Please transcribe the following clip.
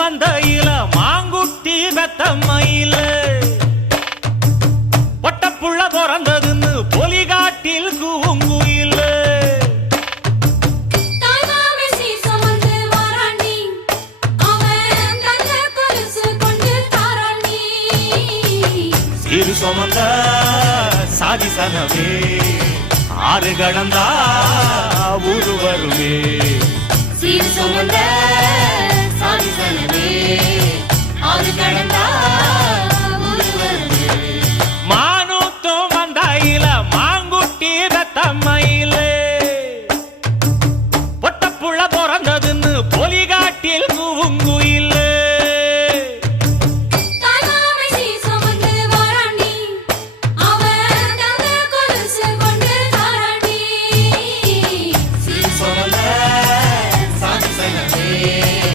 மந்தையில மாங்குட்டி மெத்தம்மையில பொட்டப்புள்ள பிறந்ததுன்னு பொலிகாட்டில் கூங்குயில சீரு சுமந்த சாதிசனவே ஆறு கடந்தா ஊரு வருவே சீர் சுமந்த